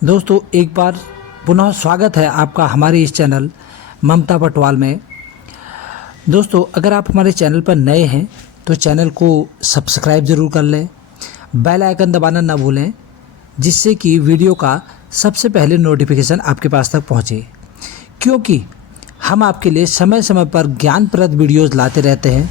दोस्तों एक बार पुनः स्वागत है आपका हमारे इस चैनल ममता पटवाल में। दोस्तों अगर आप हमारे चैनल पर नए हैं तो चैनल को सब्सक्राइब ज़रूर कर लें, बेल आइकन दबाना ना भूलें, जिससे कि वीडियो का सबसे पहले नोटिफिकेशन आपके पास तक पहुंचे, क्योंकि हम आपके लिए समय समय पर ज्ञानप्रद वीडियोज़ लाते रहते हैं।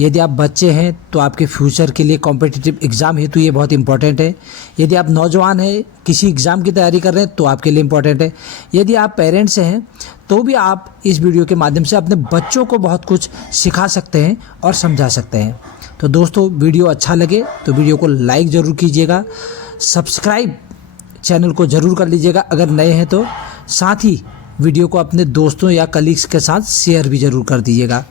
यदि आप बच्चे हैं तो आपके फ्यूचर के लिए कॉम्पिटिटिव एग्ज़ाम हेतु ये बहुत इंपॉर्टेंट है। यदि आप नौजवान हैं, किसी एग्ज़ाम की तैयारी कर रहे हैं तो आपके लिए इम्पॉर्टेंट है। यदि आप पेरेंट्स हैं तो भी आप इस वीडियो के माध्यम से अपने बच्चों को बहुत कुछ सिखा सकते हैं और समझा सकते हैं। तो दोस्तों वीडियो अच्छा लगे तो वीडियो को लाइक ज़रूर कीजिएगा, सब्सक्राइब चैनल को ज़रूर कर लीजिएगा अगर नए हैं तो, साथ ही वीडियो को अपने दोस्तों या कलीग्स के साथ शेयर भी ज़रूर कर दीजिएगा।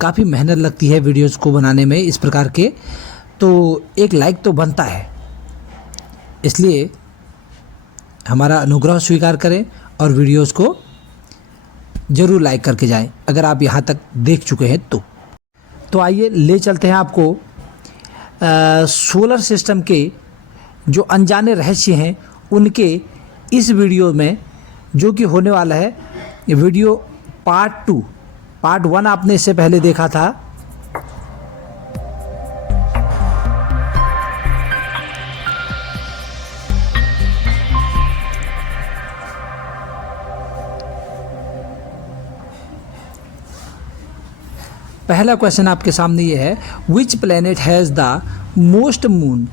काफ़ी मेहनत लगती है वीडियोज़ को बनाने में इस प्रकार के, तो एक लाइक तो बनता है, इसलिए हमारा अनुग्रह स्वीकार करें और वीडियोज़ को ज़रूर लाइक करके जाएं अगर आप यहाँ तक देख चुके हैं तो आइए ले चलते हैं आपको सोलर सिस्टम के जो अनजाने रहस्य हैं उनके इस वीडियो में, जो कि होने वाला है ये वीडियो पार्ट 2। पार्ट 1 आपने इससे पहले देखा था। पहला क्वेश्चन आपके सामने ये है, which planet has the most moon,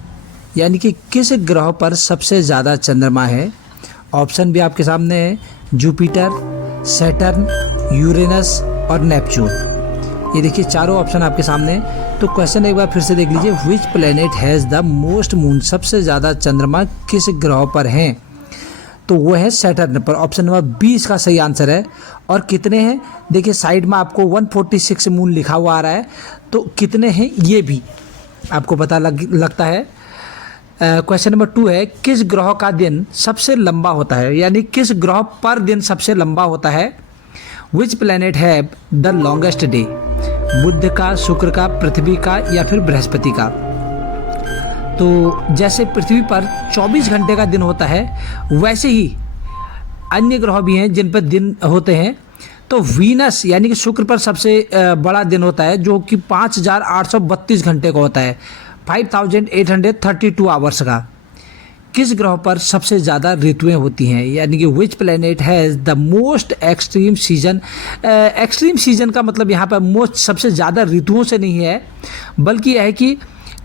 यानी कि किस ग्रह पर सबसे ज़्यादा चंद्रमा है। ऑप्शन भी आपके सामने है, जुपिटर, सैटर्न, यूरेनस और नेपच्यून। ये देखिए चारों ऑप्शन आपके सामने। तो क्वेश्चन एक बार फिर से देख लीजिए, which planet has the most moon, सबसे ज़्यादा चंद्रमा किस ग्रह पर हैं। तो वो है सैटर्न पर। ऑप्शन नंबर बी इसका सही आंसर है। और कितने हैं देखिए, साइड में आपको 146 मून लिखा हुआ आ रहा है, तो कितने हैं ये भी आपको पता लगता है। क्वेश्चन नंबर 2 है, किस ग्रह का दिन सबसे लंबा होता है, यानी किस ग्रह पर दिन सबसे लंबा होता है। Which planet have the longest day, बुध का, शुक्र का, पृथ्वी का या फिर बृहस्पति का। तो जैसे पृथ्वी पर 24 घंटे का दिन होता है, वैसे ही अन्य ग्रह भी हैं जिन पर दिन होते हैं। तो वीनस यानी कि शुक्र पर सबसे बड़ा दिन होता है, जो कि 5832 घंटे का होता है, 5832 आवर्स का। किस ग्रह पर सबसे ज़्यादा ऋतुएं होती हैं, यानी कि which planet has the most extreme season. Extreme season का मतलब यहाँ पर मोस्ट सबसे ज़्यादा ऋतुओं से नहीं है, बल्कि यह है कि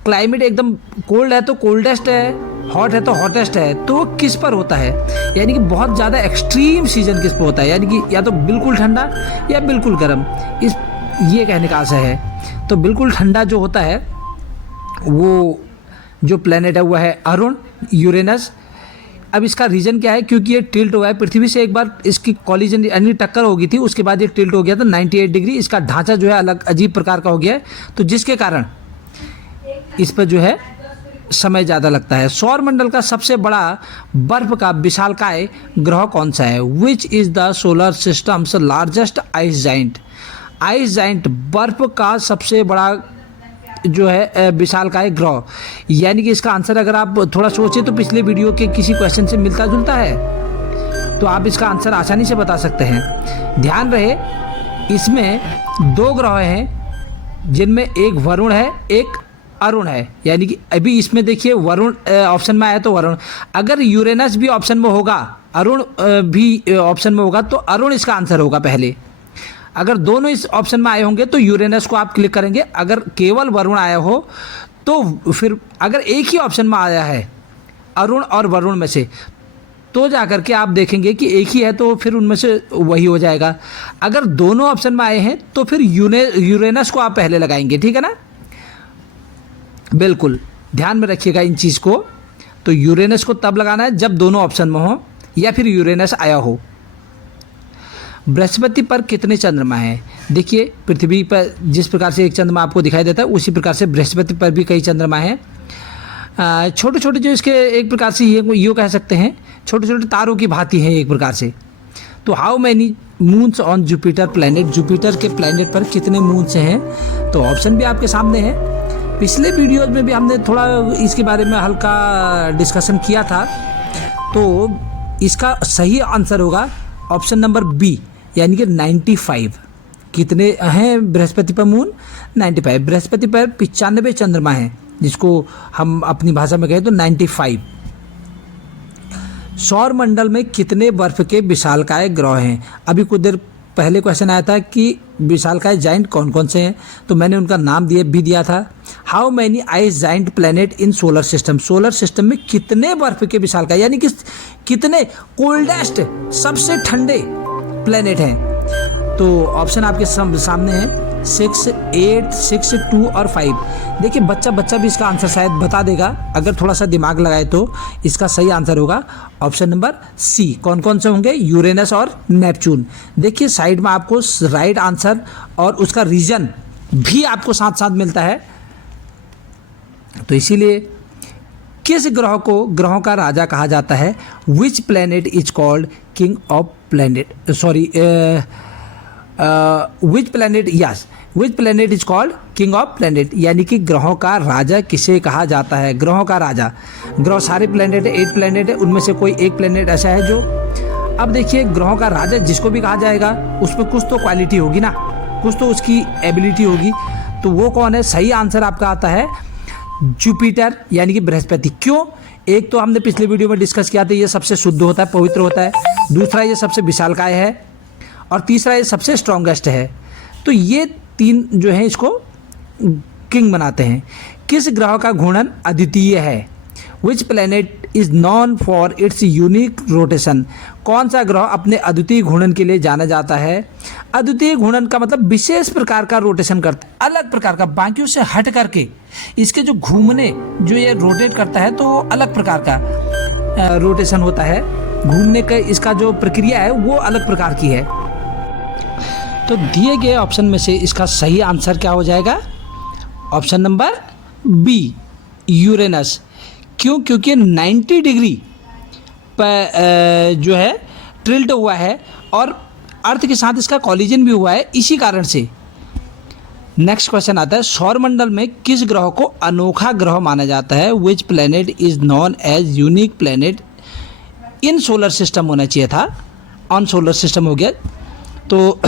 क्लाइमेट एकदम कोल्ड है तो कोल्डेस्ट है, हॉट है तो हॉटेस्ट है। तो किस पर होता है, यानी कि बहुत ज़्यादा एक्सट्रीम सीजन किस पर होता है, यानी कि या तो बिल्कुल ठंडा या बिल्कुल गर्म, इस ये कहने का आशय है। तो बिल्कुल ठंडा जो होता है वो जो प्लेनेट है वह है अरुण, यूरेनस। अब इसका रीज़न क्या है, क्योंकि ये टिल्ट हुआ है पृथ्वी से, एक बार इसकी कॉलिजन यानी टक्कर हो गई थी, उसके बाद ये टिल्ट हो गया था 98 डिग्री। इसका ढांचा जो है अलग अजीब प्रकार का हो गया है, तो जिसके कारण इस पर जो है समय ज़्यादा लगता है। सौर मंडल का सबसे बड़ा बर्फ का विशालकाय ग्रह कौन सा है। Which is the solar systems largest ice giant. Ice giant बर्फ का सबसे बड़ा जो है विशालकाय ग्रह, यानी कि इसका आंसर अगर आप थोड़ा सोचें तो पिछले वीडियो के किसी क्वेश्चन से मिलता जुलता है, तो आप इसका आंसर आसानी से बता सकते हैं। ध्यान रहे इसमें 2 ग्रह हैं जिनमें एक वरुण है, एक अरुण है, यानी कि अभी इसमें देखिए वरुण ऑप्शन में आया तो वरुण, अगर यूरेनस भी ऑप्शन में होगा, अरुण भी ऑप्शन में होगा, तो अरुण इसका आंसर होगा पहले। अगर दोनों इस ऑप्शन में आए होंगे तो यूरेनस को आप क्लिक करेंगे, अगर केवल वरुण आया हो तो फिर, अगर एक ही ऑप्शन में आया है अरुण और वरुण में से, तो जाकर के आप देखेंगे कि एक ही है तो फिर उनमें से वही हो जाएगा। अगर दोनों ऑप्शन में आए हैं तो फिर यूरेनस को आप पहले लगाएंगे, ठीक है ना। बिल्कुल ध्यान में रखिएगा इन चीज़ को। तो यूरेनस को तब लगाना है जब दोनों ऑप्शन में हो या फिर यूरेनस आया हो। बृहस्पति पर कितने चंद्रमा हैं। देखिए पृथ्वी पर जिस प्रकार से एक चंद्रमा आपको दिखाई देता है, उसी प्रकार से बृहस्पति पर भी कई चंद्रमा हैं। छोटे छोटे जो इसके एक प्रकार से ये कह सकते हैं छोटे छोटे तारों की भांति हैं एक प्रकार से। तो how many moons on Jupiter planet, Jupiter के प्लैनेट पर कितने मून्स हैं। तो ऑप्शन भी आपके सामने है। पिछले वीडियोज में भी हमने थोड़ा इसके बारे में हल्का डिस्कशन किया था। तो इसका सही आंसर होगा ऑप्शन नंबर बी, यानी कि 95। कितने हैं बृहस्पति पर मून? 95। बृहस्पति पर 95 चंद्रमा हैं, जिसको हम अपनी भाषा में कहें तो 95। सौर मंडल में कितने बर्फ के विशालकाय ग्रह हैं? अभी कुछ देर पहले क्वेश्चन आया था कि विशालकाय जाइंट कौन कौन से हैं, तो मैंने उनका नाम दिया था। How many ice giant planet in solar system? Solar system में कितने बर्फ के विशालकाय यानी कि कितने कोल्डेस्ट सबसे ठंडे प्लेनेट हैं? तो ऑप्शन आपके सामने है 6, 8, 6, 2 और 5। देखिए बच्चा भी इसका आंसर शायद बता देगा अगर थोड़ा सा दिमाग लगाए, तो इसका सही आंसर होगा ऑप्शन नंबर सी। कौन कौन से होंगे? यूरेनस और नेपच्यून। देखिए साइड में आपको राइट आंसर और उसका रीजन भी आपको साथ साथ मिलता है। तो इसीलिए किस ग्रह को ग्रहों का राजा कहा जाता है? Which planet is called king of planet? Which planet is called king of planet, यानी कि ग्रहों का राजा किसे कहा जाता है? ग्रहों का राजा। ग्रह सारे प्लैनेट है, 8 प्लैनेट है, उनमें से कोई एक प्लैनेट ऐसा है जो, अब देखिए ग्रहों का राजा जिसको भी कहा जाएगा उसमें कुछ तो क्वालिटी होगी ना, कुछ तो उसकी एबिलिटी होगी। तो वो कौन है? सही आंसर आपका आता है जुपिटर, यानी कि बृहस्पति। क्यों? एक तो हमने पिछले वीडियो में डिस्कस किया था, ये सबसे शुद्ध होता है, पवित्र होता है। दूसरा, ये सबसे विशालकाय है। और तीसरा, ये सबसे स्ट्रॉन्गेस्ट है। तो ये 3 जो है इसको किंग बनाते हैं। किस ग्रह का घूर्णन अद्वितीय है? Which planet is non for its unique rotation? कौन सा ग्रह अपने अद्वितीय घूर्णन के लिए जाना जाता है? अद्वितीय घूर्णन का मतलब विशेष प्रकार का रोटेशन करता है, अलग प्रकार का, बाकियों से हट करके इसके जो घूमने जो ये रोटेट करता है तो अलग प्रकार का रोटेशन होता है। घूमने का इसका जो प्रक्रिया है वो अलग प्रकार की है। तो दिए गए ऑप्शन में से इसका सही आंसर क्या हो जाएगा? Option number B, Uranus. क्यों? क्योंकि 90 डिग्री पर जो है टिल्ट हुआ है और अर्थ के साथ इसका कॉलिजन भी हुआ है, इसी कारण से। नेक्स्ट क्वेश्चन आता है, सौरमंडल में किस ग्रह को अनोखा ग्रह माना जाता है? Which planet is known as unique planet in solar system होना चाहिए था, ऑन सोलर सिस्टम हो गया। तो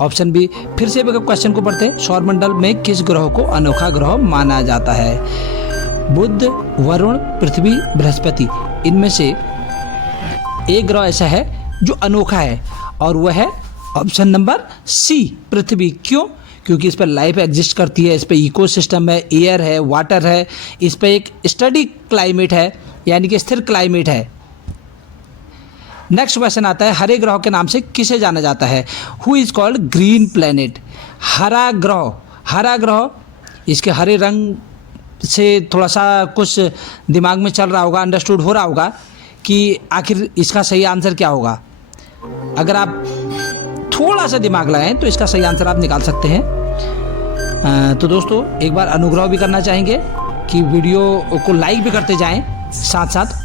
ऑप्शन बी। फिर से क्वेश्चन को पढ़ते हैं, सौरमंडल में किस ग्रह को अनोखा ग्रह माना जाता है? बुध, वरुण, पृथ्वी, बृहस्पति। इनमें से एक ग्रह ऐसा है जो अनोखा है और वह है ऑप्शन नंबर सी, पृथ्वी। क्यों? क्योंकि इस पर लाइफ एग्जिस्ट करती है, इस पर इकोसिस्टम है, एयर है, वाटर है, इस पर एक स्टडी क्लाइमेट है, यानी कि स्थिर क्लाइमेट है। नेक्स्ट क्वेश्चन आता है, हरे ग्रह के नाम से किसे जाना जाता है? Who is called green planet? हरा ग्रह, हरा ग्रह, इसके हरे रंग से थोड़ा सा कुछ दिमाग में चल रहा होगा, अंडरस्टूड हो रहा होगा कि आखिर इसका सही आंसर क्या होगा। अगर आप थोड़ा सा दिमाग लगाएं तो इसका सही आंसर आप निकाल सकते हैं। तो दोस्तों एक बार अनुग्रह भी करना चाहेंगे कि वीडियो को लाइक भी करते जाएं साथ साथ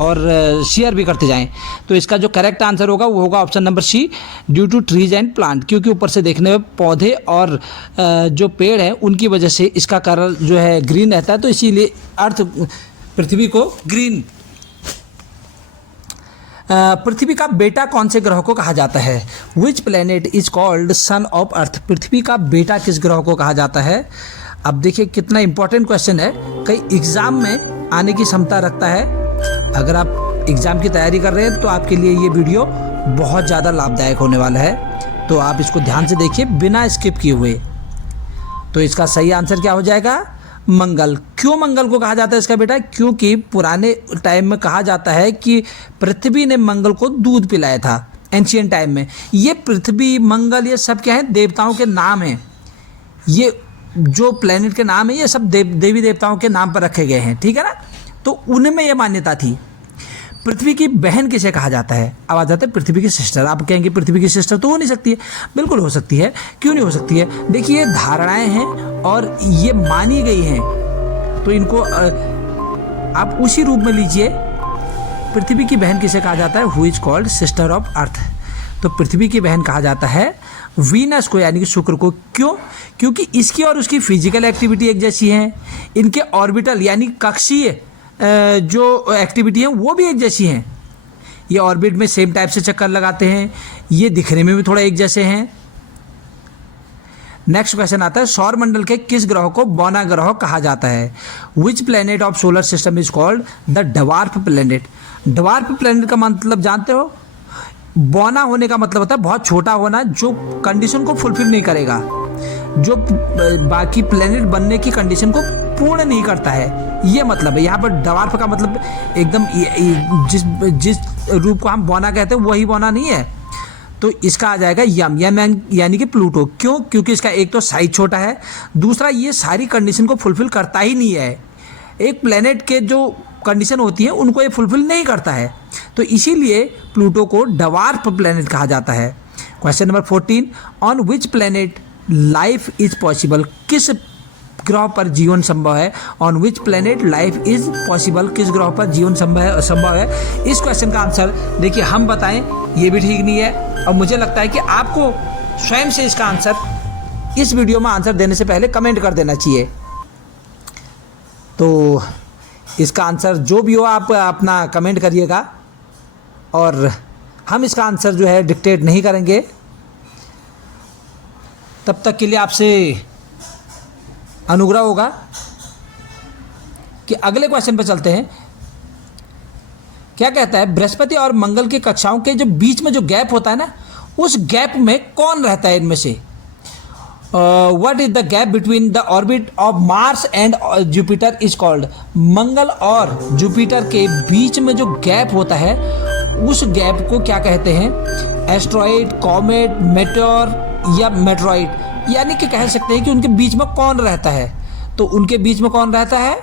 और शेयर भी करते जाएं। तो इसका जो करेक्ट आंसर होगा वो होगा option number C, due to trees and plant. क्योंकि ऊपर से देखने में पौधे और जो पेड़ हैं उनकी वजह से इसका कलर जो है ग्रीन रहता है, तो इसीलिए अर्थ पृथ्वी को ग्रीन। पृथ्वी का बेटा कौन से ग्रह को कहा जाता है? Which planet is called son of earth? पृथ्वी का बेटा किस ग्रह को कहा जाता है? अब देखिए कितना इंपॉर्टेंट क्वेश्चन है, कई एग्जाम में आने की क्षमता रखता है। अगर आप एग्ज़ाम की तैयारी कर रहे हैं तो आपके लिए ये वीडियो बहुत ज़्यादा लाभदायक होने वाला है, तो आप इसको ध्यान से देखिए बिना स्किप किए हुए। तो इसका सही आंसर क्या हो जाएगा? मंगल। क्यों मंगल को कहा जाता है इसका बेटा? क्योंकि पुराने टाइम में कहा जाता है कि पृथ्वी ने मंगल को दूध पिलाया था, एंशियंट टाइम में। ये पृथ्वी, मंगल, ये सब क्या है? देवताओं के नाम हैं। ये जो प्लेनेट के नाम है ये सब देवी देवताओं के नाम पर रखे गए हैं, ठीक है ना। तो उनमें यह मान्यता थी। पृथ्वी की बहन किसे कहा जाता है? अब आ जाता है पृथ्वी की सिस्टर। आप कहेंगे पृथ्वी की सिस्टर तो हो नहीं सकती है। बिल्कुल हो सकती है, क्यों नहीं हो सकती है? देखिए ये धारणाएं हैं और ये मानी गई हैं, तो इनको आप उसी रूप में लीजिए। पृथ्वी की बहन किसे कहा जाता है? Who is called sister of earth. तो पृथ्वी की बहन कहा जाता है वीनस को, यानी कि शुक्र को। क्यों? क्योंकि इसकी और उसकी फिजिकल एक्टिविटी एक जैसी है। इनके ऑर्बिटल यानी कक्षीय जो एक्टिविटी है वो भी एक जैसी हैं। ये ऑर्बिट में सेम टाइप से चक्कर लगाते हैं, ये दिखने में भी थोड़ा एक जैसे हैं। नेक्स्ट क्वेश्चन आता है, सौर मंडल के किस ग्रह को बौना ग्रह कहा जाता है? Which planet of solar system is called the dwarf planet? Dwarf planet का मतलब जानते हो? बौना होने का मतलब होता है बहुत छोटा होना, जो कंडीशन को फुलफिल नहीं करेगा, जो बाकी प्लेनेट बनने की कंडीशन को पूर्ण नहीं करता है, ये मतलब है। यहाँ पर ड्वार्फ का मतलब एकदम जिस रूप को हम बौना कहते हैं वही बौना नहीं है। तो इसका आ जाएगा यम यानी कि प्लूटो। क्यों? क्योंकि इसका एक तो साइज छोटा है, दूसरा ये सारी कंडीशन को फुलफिल करता ही नहीं है। एक प्लेनेट के जो कंडीशन होती है उनको ये फुलफिल नहीं करता है, तो इसीलिए प्लूटो को ड्वार्फ प्लेनेट कहा जाता है। Question number 14, on which planet life is possible? किस ग्रह पर जीवन संभव है? On which planet life is possible? किस ग्रह पर जीवन संभव है? इस क्वेश्चन का आंसर देखिए हम बताएं ये भी ठीक नहीं है, और मुझे लगता है कि आपको स्वयं से इसका आंसर इस वीडियो में आंसर देने से पहले कमेंट कर देना चाहिए। तो इसका आंसर जो भी हो आप अपना कमेंट करिएगा, और हम इसका आंसर जो है डिक्टेट नहीं करेंगे। तब तक के लिए आपसे अनुग्रह होगा कि अगले क्वेश्चन पर चलते हैं। क्या कहता है, बृहस्पति और मंगल की कक्षाओं के जो बीच में जो गैप होता है ना, उस गैप में कौन रहता है इनमें से? What is the gap between the orbit of Mars and Jupiter is called? मंगल और जुपिटर के बीच में जो गैप होता है उस गैप को क्या कहते हैं? एस्ट्रॉइड, कॉमेट, मेटेओर या मेट्रॉइड, यानी कि कह सकते हैं कि उनके बीच में कौन रहता है। तो उनके बीच में कौन रहता है?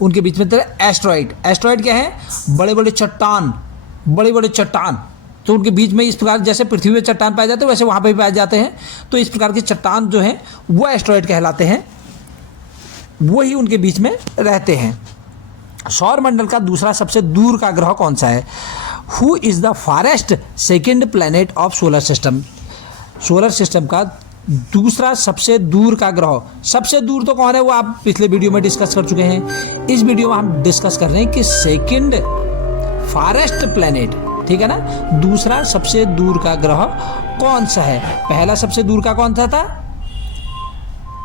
उनके बीच में एस्ट्रॉइड। एस्ट्रॉइड क्या है? बड़े बड़े चट्टान। तो उनके बीच में इस प्रकार जैसे पृथ्वी में चट्टान पाए जाते हैं वैसे वहाँ पे भी पाए जाते हैं। तो इस प्रकार के चट्टान जो हैं वो एस्ट्रॉइड कहलाते हैं, वही उनके बीच में रहते हैं। सौर मंडल का दूसरा सबसे दूर का ग्रह कौन सा है? Who is the forest second planet of solar system? Solar system का दूसरा सबसे दूर का ग्रह। सबसे दूर तो कौन है वो आप पिछले वीडियो में डिस्कस कर चुके हैं। इस वीडियो में हम डिस्कस कर रहे हैं कि सेकेंड फारेस्ट प्लैनेट, ठीक है ना, दूसरा सबसे दूर का ग्रह कौन सा है? पहला सबसे दूर का कौन सा था?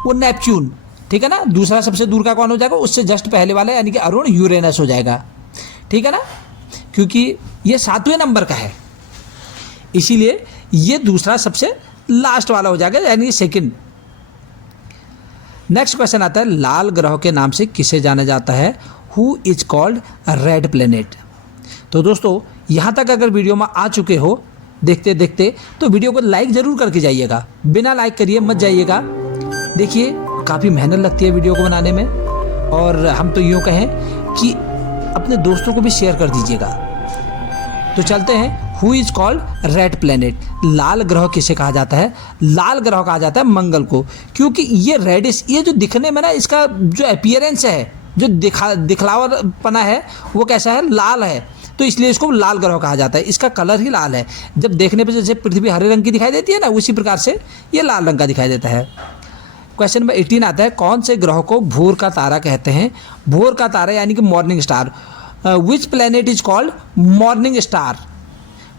वो नेपच्यून, ठीक है ना। दूसरा सबसे दूर का कौन हो जाएगा? उससे जस्ट पहले वाला यानी कि अरुण, यूरेनस हो जाएगा, ठीक है ना, क्योंकि ये 7वें नंबर का है, इसीलिए ये दूसरा सबसे लास्ट वाला हो जाएगा यानी सेकंड। नेक्स्ट क्वेश्चन आता है, लाल ग्रह के नाम से किसे जाना जाता है? Who is called red planet? तो दोस्तों यहाँ तक अगर वीडियो में आ चुके हो देखते देखते तो वीडियो को लाइक ज़रूर करके जाइएगा, बिना लाइक करिए मत जाइएगा। देखिए काफ़ी मेहनत लगती है वीडियो को बनाने में, और हम तो यूँ कहें कि अपने दोस्तों को भी शेयर कर दीजिएगा। तो चलते हैं, who is called red planet? लाल ग्रह किसे कहा जाता है? लाल ग्रह कहा जाता है मंगल को, क्योंकि ये रेडिश, ये जो दिखने में ना इसका जो अपीयरेंस है, जो दिखलावरपना है वो कैसा है? लाल है, तो इसलिए इसको लाल ग्रह कहा जाता है। इसका कलर ही लाल है। जब देखने पर जैसे पृथ्वी हरे रंग की दिखाई देती है ना, उसी प्रकार से ये लाल रंग का दिखाई देता है। क्वेश्चन नंबर 18 आता है, कौन से ग्रह को भोर का तारा कहते हैं? भोर का तारा यानी कि morning star. Which planet is called morning star?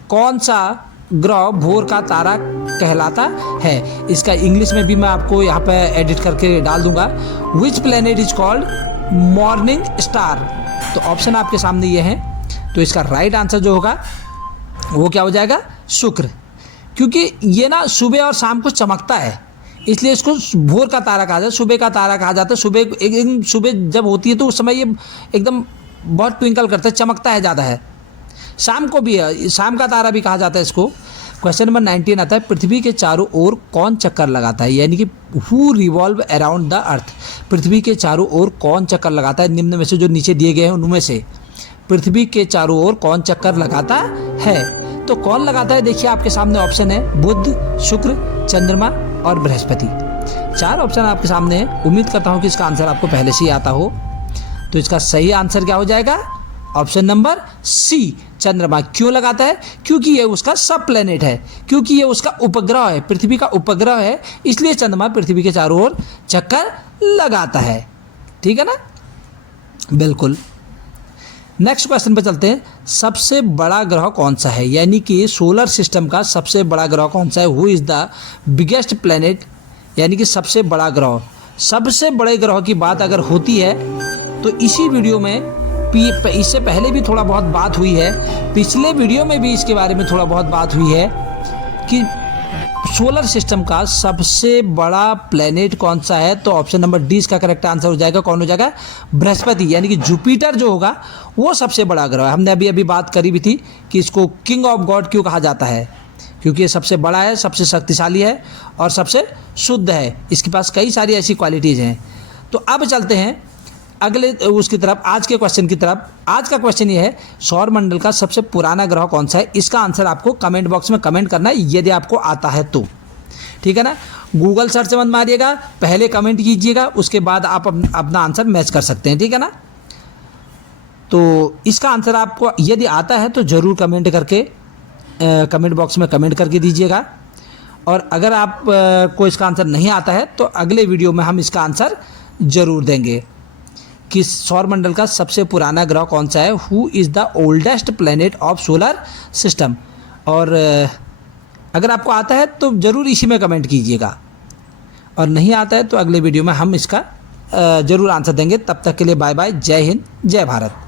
कौन सा ग्रह भोर का तारा कहलाता है? इसका इंग्लिश में भी मैं आपको यहाँ पे एडिट करके डाल दूंगा। Which planet is called morning star? तो ऑप्शन आपके सामने ये हैं। तो इसका राइट आंसर जो होगा वो क्या हो जाएगा? शुक्र, क्योंकि ये ना सुबह और शाम को चमकता है, इसलिए इसको भोर का तारा कहा जाता है, सुबह का तारा कहा जाता है। सुबह जब होती है तो उस समय ये एकदम बहुत ट्विंकल करता है, चमकता है ज़्यादा है। शाम को भी है, शाम का तारा भी कहा जाता है इसको। क्वेश्चन नंबर 19 आता है, पृथ्वी के चारों ओर कौन चक्कर लगाता है? यानी कि who revolve around the earth? पृथ्वी के चारों ओर कौन चक्कर लगाता है? निम्न में से जो नीचे दिए गए हैं उनमें से पृथ्वी के चारों ओर कौन चक्कर लगाता है? तो कौन लगाता है? देखिए आपके सामने ऑप्शन है, बुध, शुक्र, चंद्रमा और बृहस्पति। 4 ऑप्शन आपके सामने है। उम्मीद करता हूँ कि इसका आंसर आपको पहले से ही आता हो। तो इसका सही आंसर क्या हो जाएगा? ऑप्शन नंबर सी, चंद्रमा। क्यों लगाता है? क्योंकि ये उसका सब प्लेनेट है, क्योंकि ये उसका उपग्रह है, पृथ्वी का उपग्रह है, इसलिए चंद्रमा पृथ्वी के चारों ओर चक्कर लगाता है, ठीक है ना, बिल्कुल। नेक्स्ट क्वेश्चन पे चलते हैं। सबसे बड़ा ग्रह कौन सा है, यानी कि सोलर सिस्टम का सबसे बड़ा ग्रह कौन सा है। Who is the biggest planet, यानी कि सबसे बड़ा ग्रह। सबसे बड़े ग्रह की बात अगर होती है तो इसी वीडियो में, इससे पहले भी थोड़ा बहुत बात हुई है, पिछले वीडियो में भी इसके बारे में थोड़ा बहुत बात हुई है कि सोलर सिस्टम का सबसे बड़ा प्लेनेट कौन सा है। तो ऑप्शन नंबर डी इसका करेक्ट आंसर हो जाएगा। कौन हो जाएगा, बृहस्पति, यानी कि जुपिटर जो होगा वो सबसे बड़ा ग्रह है। हमने अभी बात करी भी थी कि इसको किंग ऑफ गॉड क्यों कहा जाता है, क्योंकि ये सबसे बड़ा है, सबसे शक्तिशाली है और सबसे शुद्ध है। इसके पास कई सारी ऐसी क्वालिटीज़ हैं। तो अब चलते हैं अगले उसकी तरफ, आज के क्वेश्चन की तरफ। आज का क्वेश्चन ये है, सौर मंडल का सबसे पुराना ग्रह कौन सा है। इसका आंसर आपको कमेंट बॉक्स में कमेंट करना है, यदि आपको आता है तो, ठीक है ना। गूगल सर्च मत मारिएगा, पहले कमेंट कीजिएगा, उसके बाद आप अपना आंसर मैच कर सकते हैं, ठीक है ना। तो इसका आंसर आपको यदि आता है तो ज़रूर कमेंट करके कमेंट बॉक्स में कमेंट करके दीजिएगा। और अगर आप को इसका आंसर नहीं आता है तो अगले वीडियो में हम इसका आंसर ज़रूर देंगे कि सौर मंडल का सबसे पुराना ग्रह कौन सा है। Who is the oldest planet of solar system. और अगर आपको आता है तो ज़रूर इसी में कमेंट कीजिएगा, और नहीं आता है तो अगले वीडियो में हम इसका ज़रूर आंसर देंगे। तब तक के लिए बाय बाय, जय हिंद, जय भारत।